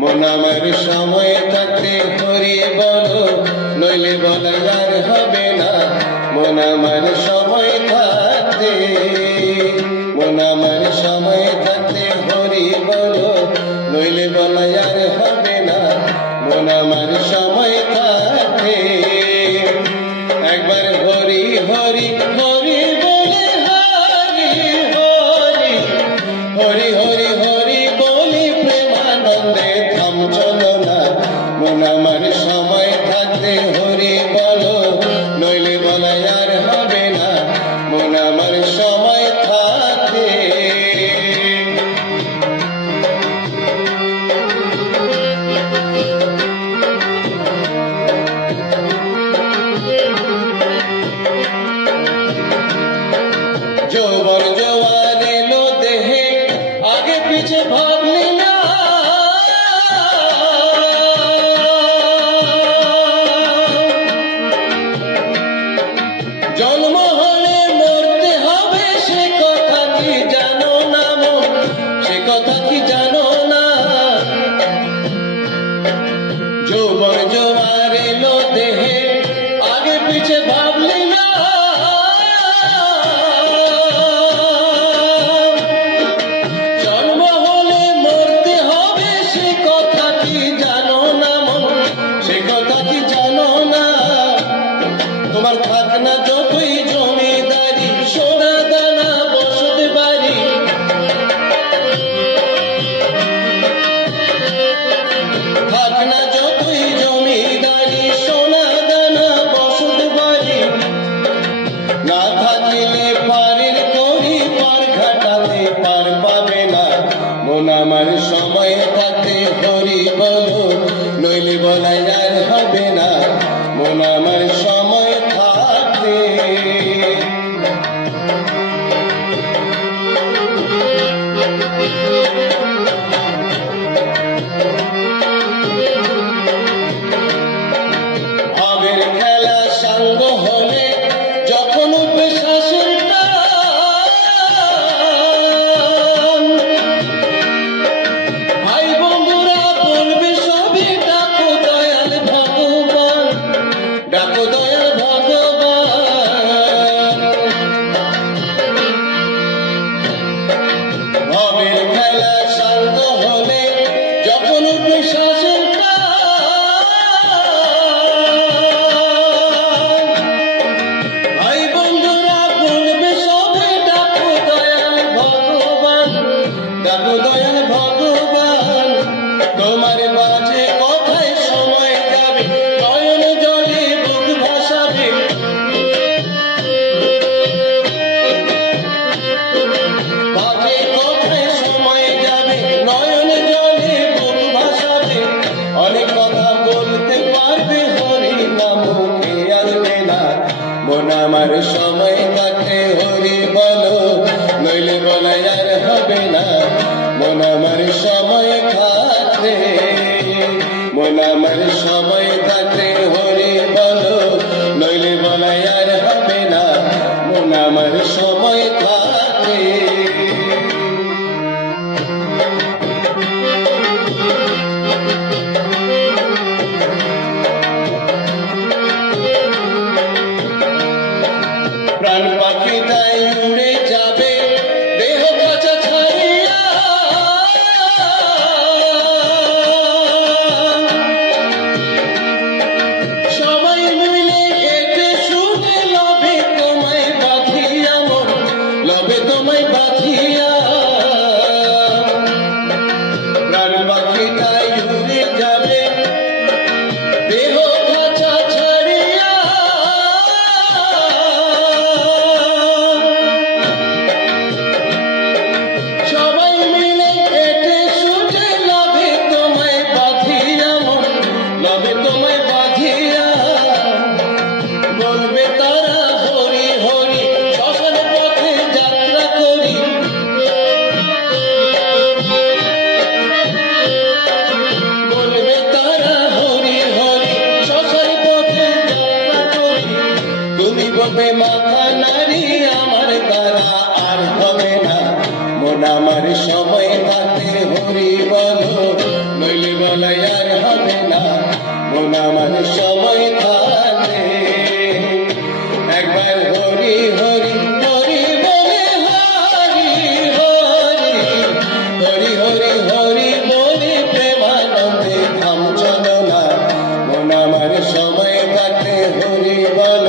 মন আমার সময় থাকতে হরি বলো, নইলে বলা আর হবে না। মন আমার সময় থাকতে, মন আমার সময় থাকতে হরি বলো, নইলে বলা আর হবে না। মন আমার সময় থাকতে একবার হরি হরি হরি বলে হরি হরি হরি হরি হরি বলি প্রেমানন্দে থাম চলো না। মন আমার সময় থাকতে হরি বলো, নইলে বলা আর হবে না। মন আমার সময় থাকতে যৌবন জোয়ার এলো দেহে, আগে পিছে ভাবলি না। জন্ম হলে মরতে হবে, সে কথা কি জানো না মন, সে কথা কি জানো না। যৌবন জোয়ার এলো দেহে, আগে পিছে ভাবলি না। জন্ম হলে মরতে হবে, সে কথা কি জানো না মন, সে কথা কি জানো না। তোমার থাক না যতই জমিদারি, সোনা দানা বসত বাড়ি, থাক না যতই জমিদারি, সোনা দানা বসত বাড়ি। না থাকিলে পারের করি, পার ঘাটাতে পার পাবে না। মন আমার সময় থাকতে হরি বলো, নইলে বলা আর হবে না। মন আমার সময় থাকতে ভাবের খেলা সাঙ্গ হলে যখন উঠবে শ্বাসের টান, ভাই বন্ধুরা বলবে সবে ডাকো দয়াল ভগবান, ডাকো দয়াল ভগবান। ভাবের খেলা শান্ত হলে যখন উঠবে শ্বাসের টান, ভাই বন্ধুরা বলবে সবে ডাকো দয়াল ভগবান, ডাকো দয়াল ভগবান। তোমার মাঝে কথায় সময় যাবে, নয়ন জলে বুক ভাসাবে। মাঝে কথায় সময় যাবে, নয়ন জলে বুক ভাসাবে। অনেক কথা বলতে পারবে, হরি নাম মুখে আসবে না। মন আমার সময় থাকতে হরি বলো, নইলে বলা আর হবে না। মন আমার সময় থাকতে, মন আমার সময় থাকতে হরি বলো, নইলে বলা আর হবে না। মন আমার সময় থাকতে প্রাণ পাখি তাই উড়ে যাবে, দেহ কাছা ছাড়িয়া। সবাই মিলে হেঁটে শুনে লবে তোমায় বাঁধিয়া মন, করে বল